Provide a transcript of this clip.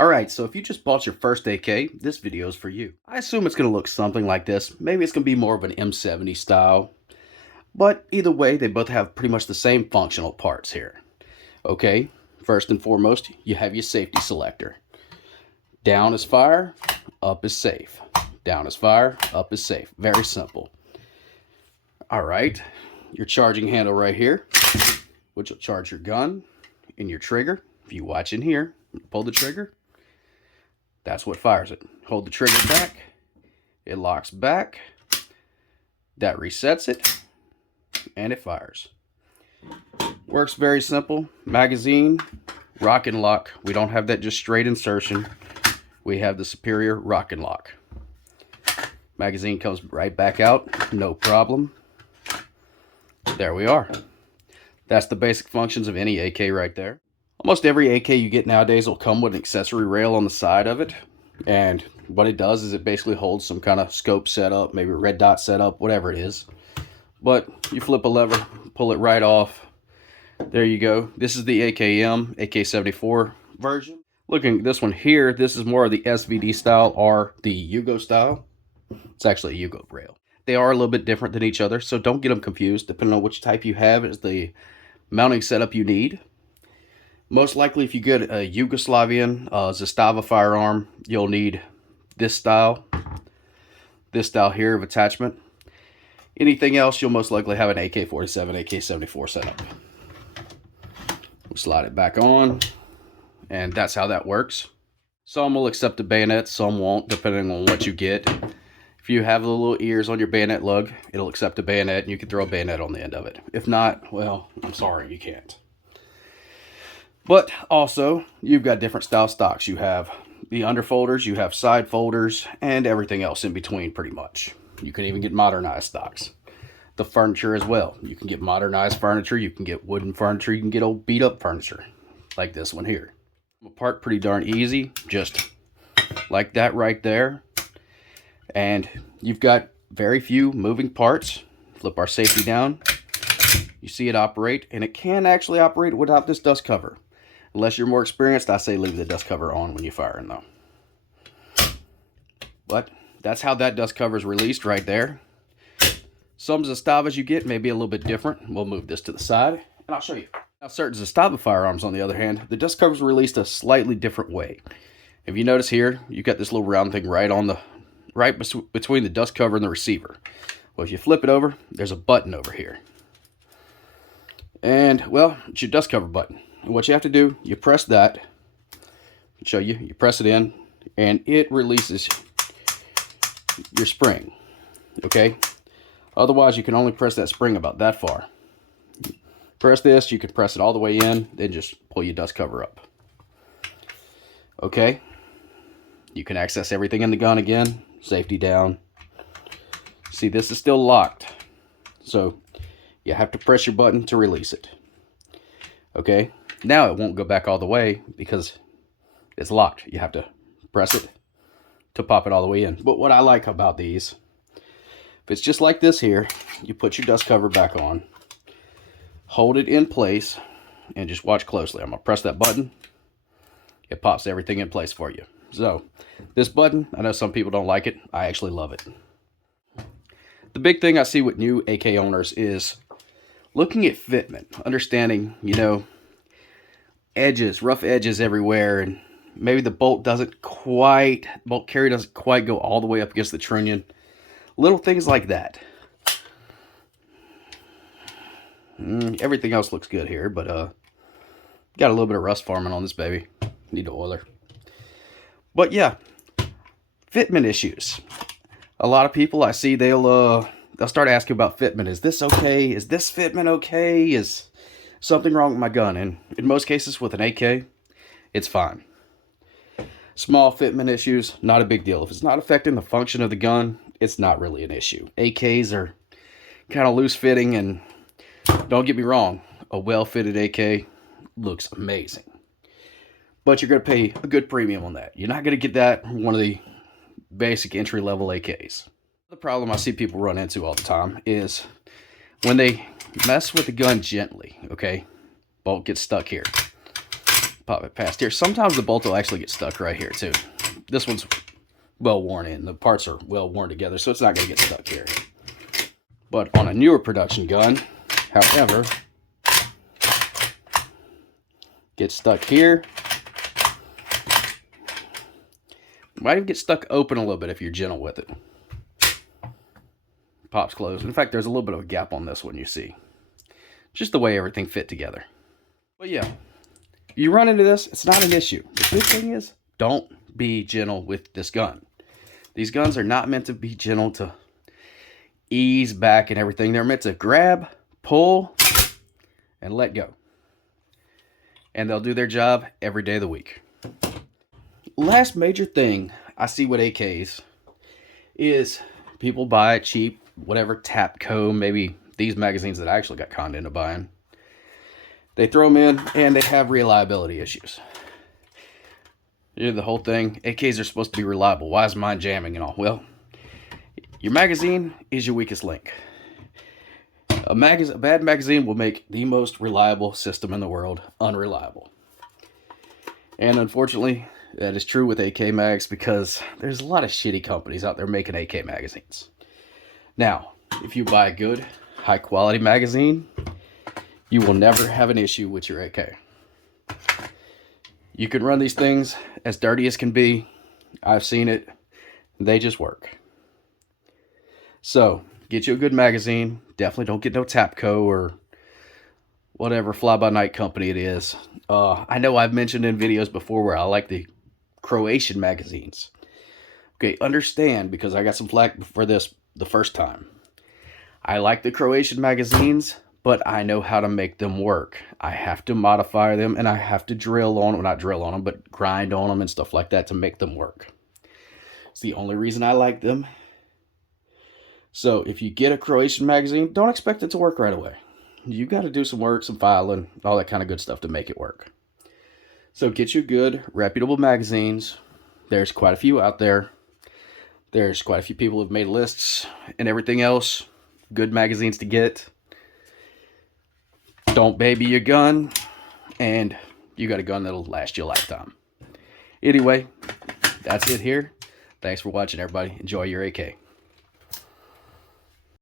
Alright, so if you just bought your first AK, this video is for you. I assume it's going to look something like this. Maybe it's going to be more of an M70 style. But either way, they both have pretty much the same functional parts here. Okay, first and foremost, you have your safety selector. Down is fire, up is safe. Down is fire, up is safe. Very simple. Alright, your charging handle right here, which will charge your gun and your trigger. If you watch in here, pull the trigger. That's what fires it. Hold the trigger back. It locks back. That resets it. And it fires. Works very simple. Magazine, rock and lock. We don't have that just straight insertion. We have the superior rock and lock. Magazine comes right back out. No problem. There we are. That's the basic functions of any AK right there. Almost every AK you get nowadays will come with an accessory rail on the side of it. And what it does is it basically holds some kind of scope setup, maybe a red dot setup, whatever it is. But you flip a lever, pull it right off. There you go. This is the AKM, AK-74 version. Looking at this one here, this is more of the SVD style or the Yugo style. It's actually a Yugo rail. They are a little bit different than each other, so don't get them confused. Depending on which type you have is the mounting setup you need. Most likely, if you get a Yugoslavian Zastava firearm, you'll need this style here of attachment. Anything else, you'll most likely have an AK-47, AK-74 setup. We'll slide it back on, and that's how that works. Some will accept the bayonet, some won't, depending on what you get. If you have the little ears on your bayonet lug, it'll accept a bayonet, and you can throw a bayonet on the end of it. If not, well, I'm sorry, you can't. But also, you've got different style stocks. You have the underfolders, you have side folders, and everything else in between pretty much. You can even get modernized stocks. The furniture as well. You can get modernized furniture, you can get wooden furniture, you can get old beat up furniture, like this one here. Apart pretty darn easy, just like that right there. And you've got very few moving parts. Flip our safety down. You see it operate, and it can actually operate without this dust cover. Unless you're more experienced, I say leave the dust cover on when you're firing though. But that's how that dust cover is released right there. Some Zastavas you get may be a little bit different. We'll move this to the side, and I'll show you. Now, certain Zastava firearms, on the other hand, the dust cover is released a slightly different way. If you notice here, you've got this little round thing right between the dust cover and the receiver. Well, if you flip it over, there's a button over here. And, well, it's your dust cover button. And what you have to do, you press that. I'll show you. You press it in, and it releases your spring. Okay? Otherwise, you can only press that spring about that far. Press this, you can press it all the way in, then just pull your dust cover up. Okay? You can access everything in the gun again. Safety down. See, this is still locked. So, you have to press your button to release it. Okay? Now it won't go back all the way because it's locked. You have to press it to pop it all the way in. But what I like about these, if it's just like this here, you put your dust cover back on, hold it in place, and just watch closely. I'm going to press that button. It pops everything in place for you. So, this button, I know some people don't like it. I actually love it. The big thing I see with new AK owners is looking at fitment, understanding, you know, edges, rough edges everywhere, and maybe the bolt carry doesn't quite go all the way up against the trunnion. Little things like that. Everything else looks good here, but got a little bit of rust forming on this baby. Need to oiler. But yeah, fitment issues. A lot of people I see, they'll start asking about fitment. Is this okay? Is this fitment okay? Is something wrong with my gun? And in most cases with an AK, it's fine. Small fitment issues, not a big deal. If it's not affecting the function of the gun, it's not really an issue. AKs are kind of loose fitting, and don't get me wrong, a well-fitted AK looks amazing. But you're going to pay a good premium on that. You're not going to get that from one of the basic entry-level AKs. The problem I see people run into all the time is when they mess with the gun gently, okay? Bolt gets stuck here. pop it past here. Sometimes the bolt will actually get stuck right here too. This one's well worn in. The parts are well worn together, so it's not going to get stuck here. But on a newer production gun, however, gets stuck here. Might even get stuck open a little bit if you're gentle with it. Pops closed. In fact, there's a little bit of a gap on this one, you see. Just the way everything fit together. But yeah, you run into this, it's not an issue. The big thing is, don't be gentle with this gun. These guns are not meant to be gentle to ease back and everything. They're meant to grab, pull, and let go. And they'll do their job every day of the week. Last major thing I see with AKs is people buy cheap, whatever, Tapco, maybe these magazines that I actually got conned into buying. They throw them in and they have reliability issues. You know, the whole thing, AKs are supposed to be reliable. Why is mine jamming and all? Well, your magazine is your weakest link. A bad magazine will make the most reliable system in the world unreliable. And unfortunately, that is true with AK mags because there's a lot of shitty companies out there making AK magazines. Now, if you buy a good, high quality magazine, you will never have an issue with your AK. You can run these things as dirty as can be. I've seen it. They just work. So, get you a good magazine. Definitely don't get no Tapco or whatever fly-by-night company it is. I know I've mentioned in videos before where I like the Croatian magazines. Okay, understand, because I got some flack for this the first time. I like the Croatian magazines, but I know how to make them work. I have to modify them, and I have to drill on them. Well, not drill on them, but grind on them and stuff like that to make them work. It's the only reason I like them. So if you get a Croatian magazine, don't expect it to work right away. You got to do some work, some filing, all that kind of good stuff to make it work. So get you good, reputable magazines. There's quite a few out there. There's quite a few people who've made lists and everything else. Good magazines to get. Don't baby your gun, and you got a gun that'll last you a lifetime. Anyway, that's it here. Thanks for watching, everybody. Enjoy your AK.